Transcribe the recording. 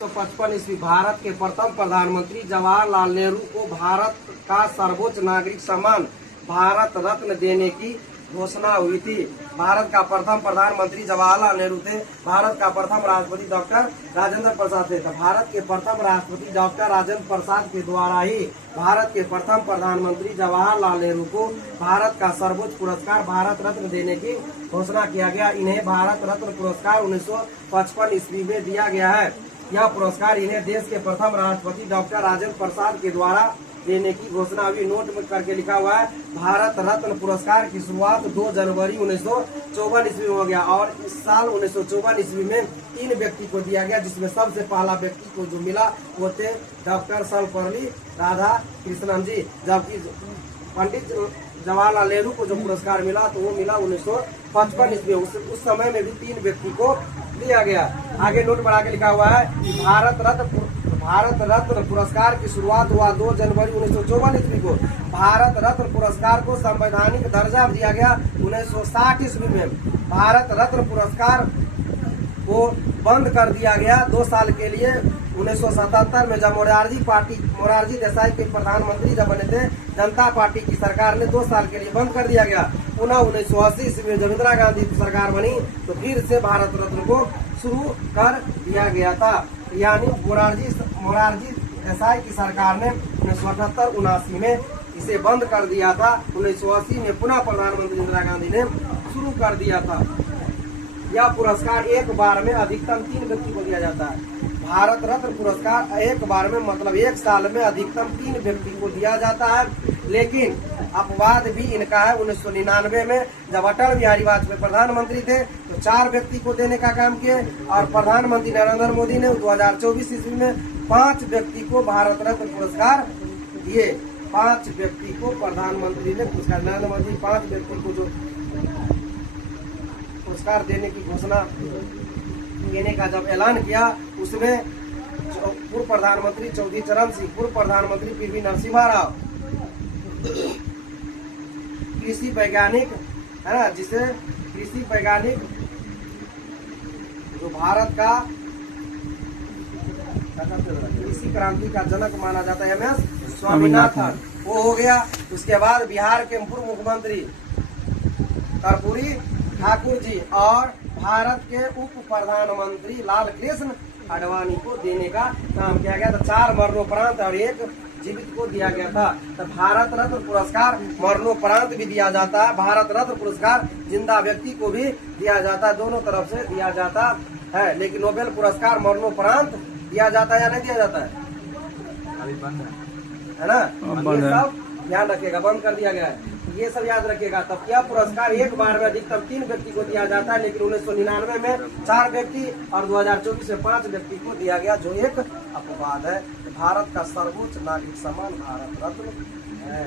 1955 ईस्वी भारत के प्रथम प्रधानमंत्री जवाहरलाल नेहरू को भारत का सर्वोच्च नागरिक सम्मान भारत रत्न देने की घोषणा हुई थी। भारत का प्रथम प्रधानमंत्री जवाहरलाल नेहरू थे। भारत का प्रथम राष्ट्रपति डॉक्टर राजेंद्र प्रसाद थे। तो भारत के प्रथम राष्ट्रपति डॉक्टर राजेंद्र प्रसाद के द्वारा ही भारत के प्रथम प्रधानमंत्री जवाहरलाल नेहरू को भारत का सर्वोच्च पुरस्कार भारत रत्न देने की घोषणा किया गया। इन्हें भारत रत्न पुरस्कार 1955 ईस्वी में दिया गया है। यह पुरस्कार इन्हें देश के प्रथम राष्ट्रपति डॉक्टर राजेंद्र प्रसाद के द्वारा देने की घोषणा हुई। नोट में करके लिखा हुआ है भारत रत्न पुरस्कार की शुरुआत 2 जनवरी 1954 ईस्वी में हो गया और इस साल 1954 ईस्वी में 3 व्यक्ति को दिया गया, जिसमें सबसे पहला व्यक्ति को जो मिला वो थे डॉक्टर सर्वपल्ली राधाकृष्णन जी, जबकि पंडित जवाहरलाल नेहरू को जो पुरस्कार मिला तो वो मिला 1955 ईस्वी। उस समय में भी 3 व्यक्ति को दिया गया। आगे नोट बढ़ा के लिखा हुआ है कि भारत रत्न पुरस्कार की शुरुआत हुआ 2 जनवरी 1954 ईस्वी को। भारत रत्न पुरस्कार को संवैधानिक दर्जा दिया गया 1960 ईस्वी में। भारत रत्न पुरस्कार को बंद कर दिया गया 2 साल के लिए 1977 में, जब मोरारजी देसाई के प्रधानमंत्री जब बने थे जनता पार्टी की सरकार ने 2 साल के लिए बंद कर दिया गया। पुनः 1980 ईस्वी में जब इंदिरा गांधी की सरकार बनी तो फिर से भारत रत्न को शुरू कर दिया गया था। यानी मोरारजी देसाई की सरकार ने 1978-79 में इसे बंद कर दिया था। 1980 में पुनः प्रधानमंत्री इंदिरा गांधी ने शुरू कर दिया था। यह पुरस्कार एक बार में अधिकतम 3 व्यक्ति को दिया जाता है। भारत रत्न पुरस्कार एक बार में मतलब 1 साल में अधिकतम 3 व्यक्ति को दिया जाता है, लेकिन अपवाद भी इनका है। 1999 में जब अटल बिहारी वाजपेयी प्रधानमंत्री थे तो 4 व्यक्ति को देने का काम किए और प्रधानमंत्री नरेंद्र मोदी ने 2024 ईस्वी में 5 व्यक्ति को भारत रत्न पुरस्कार दिए। 5 व्यक्ति को प्रधानमंत्री ने पुरस्कार, नरेंद्र मोदी 5 व्यक्ति को जो पुरस्कार देने की घोषणा देने का जब ऐलान किया उसमें पूर्व प्रधानमंत्री चौधरी चरण सिंह, पूर्व प्रधानमंत्री पी.वी. नरसिम्हा राव, कृषि वैज्ञानिक है ना, जिसे कृषि वैज्ञानिक जो भारत का कृषि क्रांति का जनक माना जाता है एम.एस. स्वामीनाथन, वो हो गया। उसके बाद बिहार के पूर्व मुख्यमंत्री कर्पूरी ठाकुर जी और भारत के उप प्रधानमंत्री लाल कृष्ण आडवाणी को देने का काम किया गया था। 4 मरणोपरांत और 1 जीवित को दिया गया था। तो भारत रत्न पुरस्कार मरणोपरांत भी दिया जाता है, भारत रत्न पुरस्कार जिंदा व्यक्ति को भी दिया जाता है, दोनों तरफ से दिया जाता है। लेकिन नोबेल पुरस्कार मरणोपरांत दिया जाता है या नहीं दिया जाता है ना? ये सब ध्यान रखिएगा, बंद कर दिया गया है, ये सब याद रखिएगा। तब यह पुरस्कार एक बार में अधिकतम 3 व्यक्ति को दिया जाता है, लेकिन 1999 में 4 व्यक्ति और 2024 में 5 व्यक्ति को दिया गया, जो एक अपवाद है। भारत का सर्वोच्च नागरिक सम्मान भारत रत्न है।